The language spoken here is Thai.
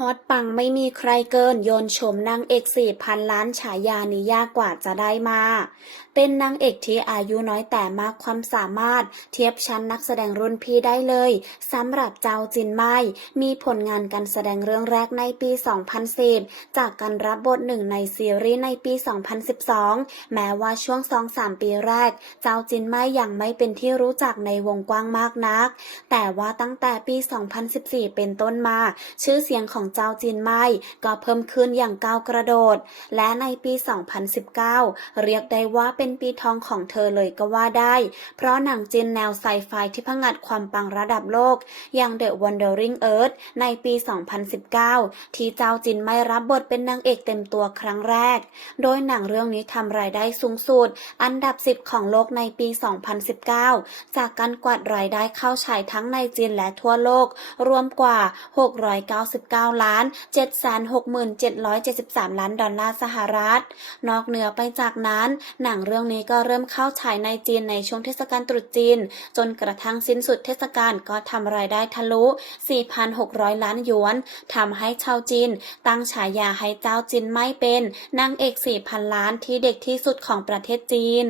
ฮอตปังไม่มีใครเกินโยนชมนางเอกสี่พันล้านฉายานี้ยากกว่าจะได้มา เป็นนางเอกที่อายุน้อยแต่มากความสามารถ เทียบชั้นนักแสดงรุ่นพี่ได้เลยสำหรับเจ้าจินไม้มีผลงานการแสดงเรื่องแรกในปี 2010 จากการรับบทหนึ่งในซีรีส์ในปี 2012 แม้ว่าช่วง 2-3 ปีแรก เจ้าจินไม้ยังไม่เป็นที่รู้จักในวงกว้างมากนัก แต่ว่าตั้งแต่ปี 2014 เป็นต้นมา ชื่อเสียงของเจ้าจินไม้ก็เพิ่มขึ้นอย่างก้าวกระโดด และในปี 2019 เรียกได้ว่าเป็นปีทองของเธอเลยก็ว่าได้ เพราะหนังจินแนวไซไฟที่ผงัดความปังระดับโลก อย่าง The Wandering Earth ในปี 2019 ที่เจ้าจินไม่รับบทเป็นนางเอกเต็มตัวครั้งแรก โดยหนังเรื่องนี้ทำรายได้สูงสุด อันดับ 10 ของโลกในปี 2019 จากการกวาดรายได้เข้าฉายทั้งในจีนและทั่วโลก รวมกว่า 699ล้าน767,773 ล้านดอลลาร์สหรัฐ นอกเหนือไปจากนั้น หนังเรื่องนี้ก็เริ่มเข้าฉายในจีนในช่วงเทศกาลตรุษจีน จนกระทั่งสิ้นสุดเทศกาลก็ทำรายได้ทะลุ 4,600 ล้านหยวนทำให้ชาวจีน ตั้งฉายาให้เจ้าจินไม่เป็นนางเอก 4,000 ล้านที่เด็กที่สุดของประเทศจีน